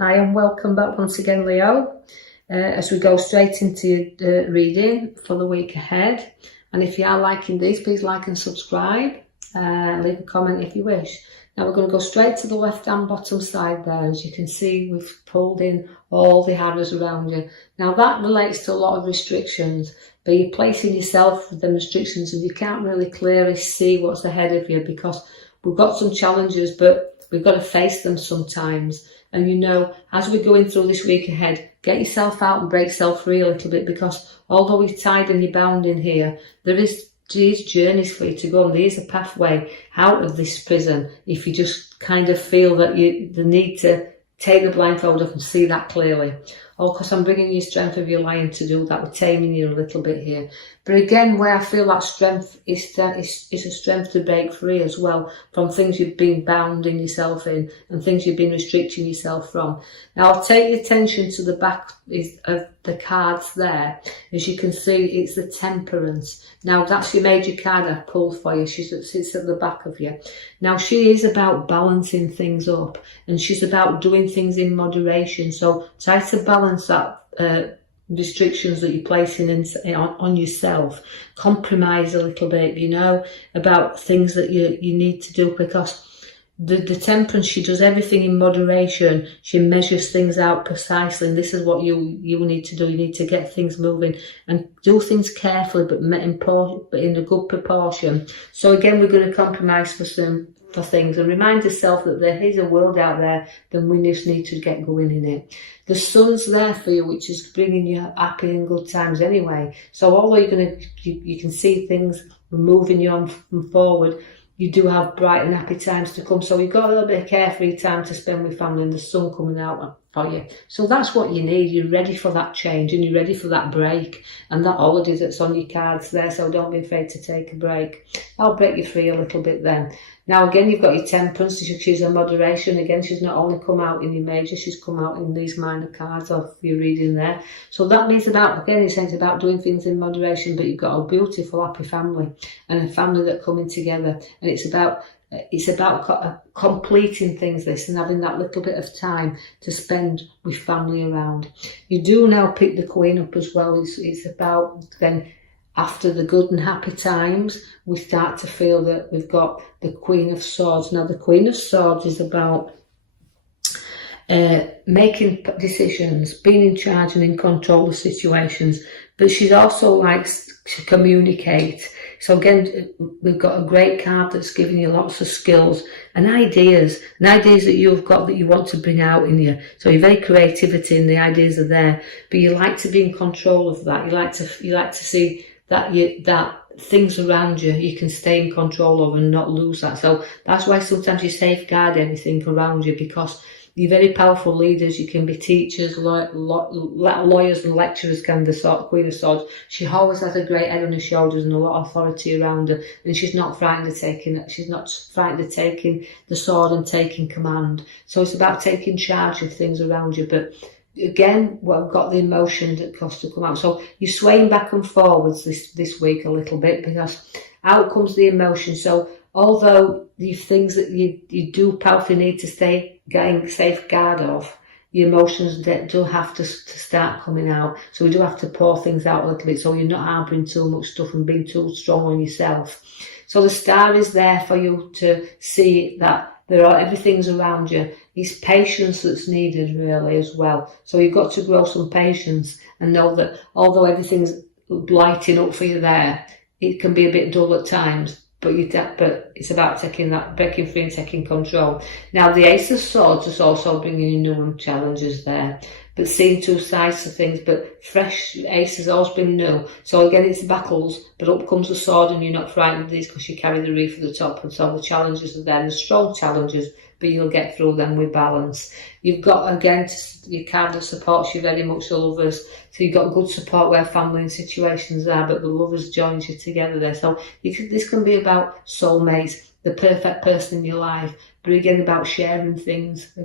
Hi and welcome back once again, Leo, as we go straight into reading for the week ahead. And if you are liking these, please like and subscribe, leave a comment if you wish. Now we're going to go straight to the left hand bottom side there. As you can see, we've pulled in all the arrows around you. Now that relates to a lot of restrictions, but you're placing yourself with the restrictions and you can't really clearly see what's ahead of you because we've got some challenges, but we've got to face them sometimes. And you know, as we're going through this week ahead, get yourself out and break yourself free a little bit, because although you're tied and you're bound in here, there is these journeys for you to go, and there is a pathway out of this prison if you just kind of feel that the need to take the blindfold off and see that clearly. Or because I'm bringing you strength of your lion to do that, we're taming you a little bit here. But again, where I feel that strength is a strength to break free as well from things you've been bounding yourself in and things you've been restricting yourself from. Now I'll take your attention to the back of the cards there. As you can see, it's the Temperance. Now that's your major card I've pulled for you. She sits at the back of you. Now she is about balancing things up, and she's about doing things in moderation. So try to balance that restrictions that you're placing on yourself. Compromise a little bit, you know, about things that you need to do, because the Temperance, she does everything in moderation. She measures things out precisely, and this is what you need to do. You need to get things moving and do things carefully, but in a good proportion. So again, we're going to compromise for things and remind yourself that there is a world out there, then we just need to get going in it. The Sun's there for you, which is bringing you happy and good times anyway. So although you can see things moving you on forward, you do have bright and happy times to come. So you've got a little bit of carefree time to spend with family, and the sun coming out for you. So that's what you need. You're ready for that change and you're ready for that break and that holiday that's on your cards there. So don't be afraid to take a break. I'll break you free a little bit then. Now again, you've got your Temperance. She's a moderation. Again, she's not only come out in your major, she's come out in these minor cards of your reading there. So that means it's about doing things in moderation, but you've got a beautiful, happy family and a family that coming together. And it's about completing things, this, and having that little bit of time to spend with family around. You do now pick the Queen up as well. It's about then, after the good and happy times, we start to feel that we've got the Queen of Swords. Now the Queen of Swords is about making decisions, being in charge and in control of situations, but she also likes to communicate. So again, we've got a great card that's giving you lots of skills and ideas that you've got that you want to bring out in you. So you're very creativity and the ideas are there, but you like to be in control of that. You like to see that things around you can stay in control of and not lose that. So that's why sometimes you safeguard everything around you, because you're very powerful leaders. You can be teachers, lawyers and lecturers, kind of the sort of Queen of Swords. She always has a great head on her shoulders and a lot of authority around her, and she's not frightened of taking the sword and taking command. So it's about taking charge of things around you, but again, we've got the emotion that costs to come out. So you're swaying back and forwards this week a little bit, because out comes the emotion. So although these things that you do powerfully need to stay getting safeguard of, your emotions do have to start coming out. So we do have to pour things out a little bit, so you're not harbouring too much stuff and being too strong on yourself. So the Star is there for you to see that everything's around you. It's patience that's needed really as well. So you've got to grow some patience and know that although everything's lighting up for you there, it can be a bit dull at times, but it's about breaking free and taking control. Now the Ace of Swords is also bringing you new challenges there, but seeing two sides to things, but fresh Ace has always been new. So again, it's battles, but up comes the sword and you're not frightened of these because you carry the wreath at the top, and so the challenges are there, the strong challenges, but you'll get through them with balance. You've got, again, your card that supports you very much, the Lovers. So you've got good support where family and situations are, but the Lovers joins you together there. So this can be about soulmates, the perfect person in your life, but again about sharing things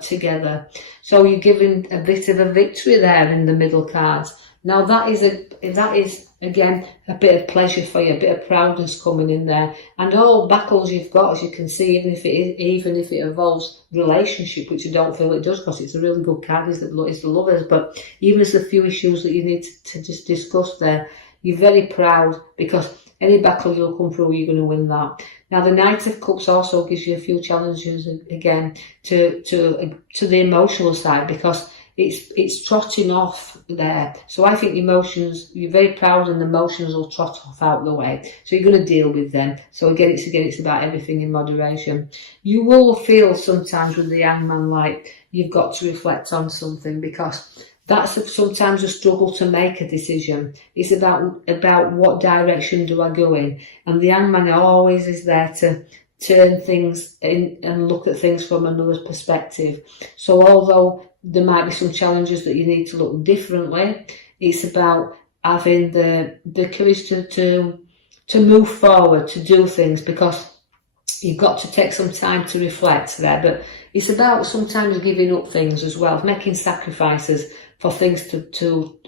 together. So you're giving a bit of a victory there in the middle cards, Now that is again a bit of pleasure for you, a bit of proudness coming in there, and all battles you've got, as you can see, even if it involves relationship, which I don't feel it does, because it's a really good card, is the lovers. But even as the few issues that you need to just discuss there, you're very proud, because any battle you'll come through, you're going to win that. Now the Knight of Cups also gives you a few challenges again to the emotional side, because it's trotting off there. So I think emotions, you're very proud, and the emotions will trot off out the way. So you're going to deal with them. So again, it's about everything in moderation. You will feel sometimes with the Hangman like you've got to reflect on something, because that's sometimes a struggle to make a decision. It's about what direction do I go in, and the Hangman always is there to turn things in and look at things from another perspective. So although there might be some challenges that you need to look differently, it's about having the courage to move forward, to do things, because you've got to take some time to reflect there. But it's about sometimes giving up things as well, making sacrifices for things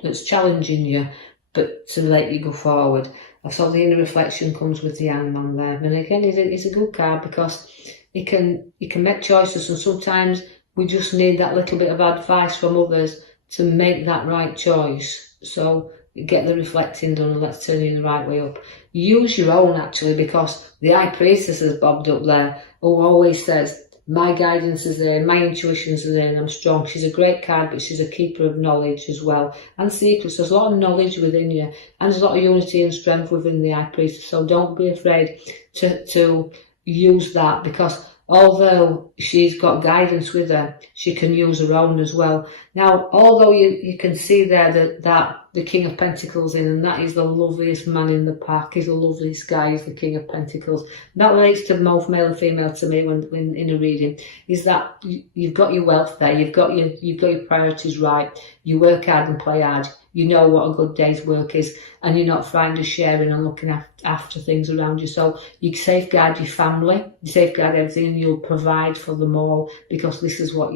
that's challenging you, but to let you go forward. So the inner reflection comes with the Hangman there. And again, it's a good card, because you can make choices, and sometimes we just need that little bit of advice from others to make that right choice. So get the reflecting done, and let's turn you the right way up. Use your own, actually, because the High Priestess has bobbed up there, who always says, my guidance is there, my intuitions are there, and I'm strong. She's a great card, but she's a keeper of knowledge as well, and secrets. There's a lot of knowledge within you, and there's a lot of unity and strength within the High Priestess. So don't be afraid to use that, because although she's got guidance with her, she can use her own as well. Now, although you can see there that the King of Pentacles in, and that is the loveliest man in the pack. He's the loveliest guy, he's the King of Pentacles. That relates to both male and female to me when in a reading, is that you've got your wealth there, you've got your priorities right, you work hard and play hard, you know what a good day's work is, and you're not frightened of sharing and looking after things around you. So you safeguard your family, you safeguard everything, and you'll provide for them all, because this is what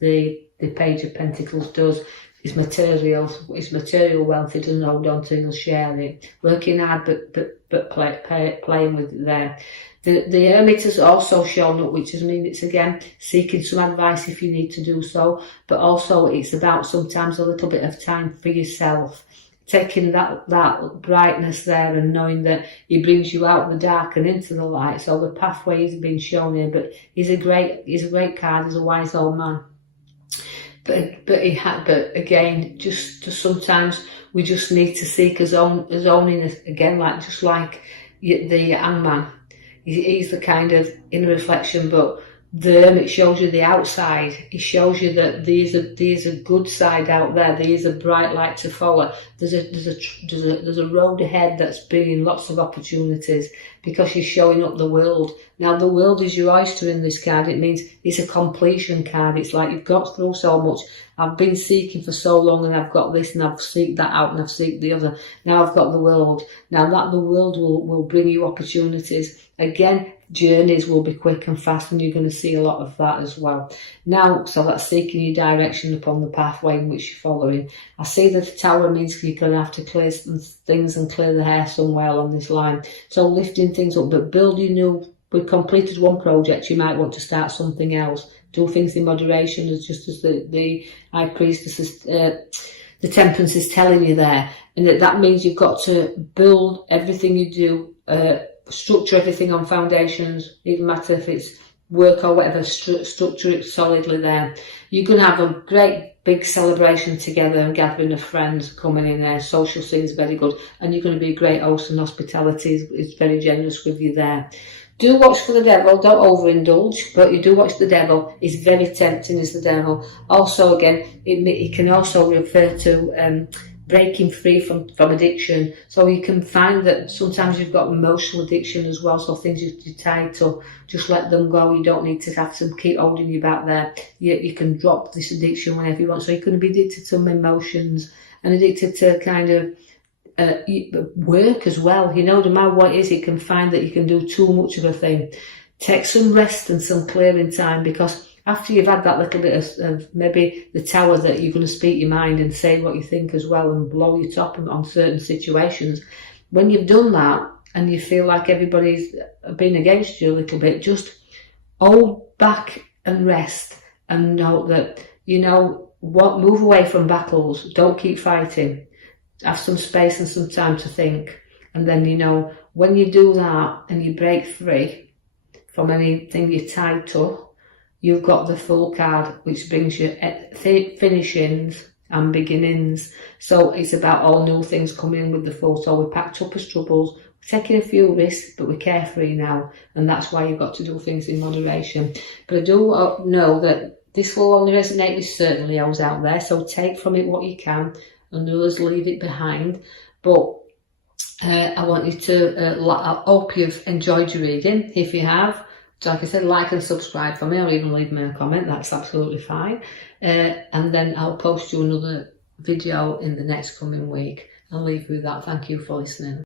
the Page of Pentacles does. It's material wealth. It doesn't hold on to, you'll share it. Working hard, but playing with it there. The Hermit has also shown up, which means it's again seeking some advice if you need to do so, but also it's about sometimes a little bit of time for yourself, taking that brightness there and knowing that he brings you out of the dark and into the light. So the pathway is being shown here, but he's a great card. He's a wise old man. But again, just sometimes we just need to seek his own inner, again, just like the Hangman. He's the kind of inner reflection, but the Hermit shows you the outside. He shows you that there's a good side out there. There is a bright light to follow. There's a road ahead that's bringing lots of opportunities, because you're showing up the world. Now the world is your oyster in this card. It means it's a completion card. It's like you've got through so much. I've been seeking for so long, and I've got this, and I've seeked that out, and I've seeked the other. Now I've got the world. Now that the world will bring you opportunities. Again, journeys will be quick and fast, and you're going to see a lot of that as well. Now, so that's seeking your direction upon the pathway in which you're following. I see that the Tower means you're going to have to clear some things and clear the hair somewhere along this line. So lifting things up, but building new. We've completed one project, you might want to start something else. Do things in moderation, just as the High Priestess, the Temperance is telling you there. And that means you've got to build everything you do, structure everything on foundations, even matter if it's work or whatever, structure it solidly there. You're going to have a great big celebration together and gathering of friends coming in there. Social scene's very good, and you're going to be a great host, and hospitality is very generous with you there. Do watch for the devil, don't overindulge, but you do watch the devil. He's very tempting as the devil. Also, again, it can also refer to breaking free from addiction. So you can find that sometimes you've got emotional addiction as well, so things you're tied to, just let them go. You don't need to have to keep holding you back there. You can drop this addiction whenever you want. So you're going to be addicted to some emotions and addicted to kind of work as well. No matter what it is, you can find that you can do too much of a thing. Take some rest and some clearing time, because after you've had that little bit of maybe the tower that you're going to speak your mind and say what you think as well and blow your top on certain situations, when you've done that and you feel like everybody's been against you a little bit, just hold back and rest and know that, you know what, move away from battles, don't keep fighting, have some space and some time to think. And then, you know, when you do that and you break free from anything you're tied to, you've got the Fool card, which brings you finishings and beginnings. So it's about all new things coming in with the Fool. So we're packed up as troubles, we're taking a few risks, but we're carefree now. And that's why you've got to do things in moderation. But I do know that this will only resonate with certain Leos out there. So take from it what you can and others leave it behind. But I want you to, I hope you've enjoyed your reading. If you have, like I said, like and subscribe for me, or even leave me a comment, that's absolutely fine. And then I'll post you another video in the next coming week. I'll leave you with that. Thank you for listening.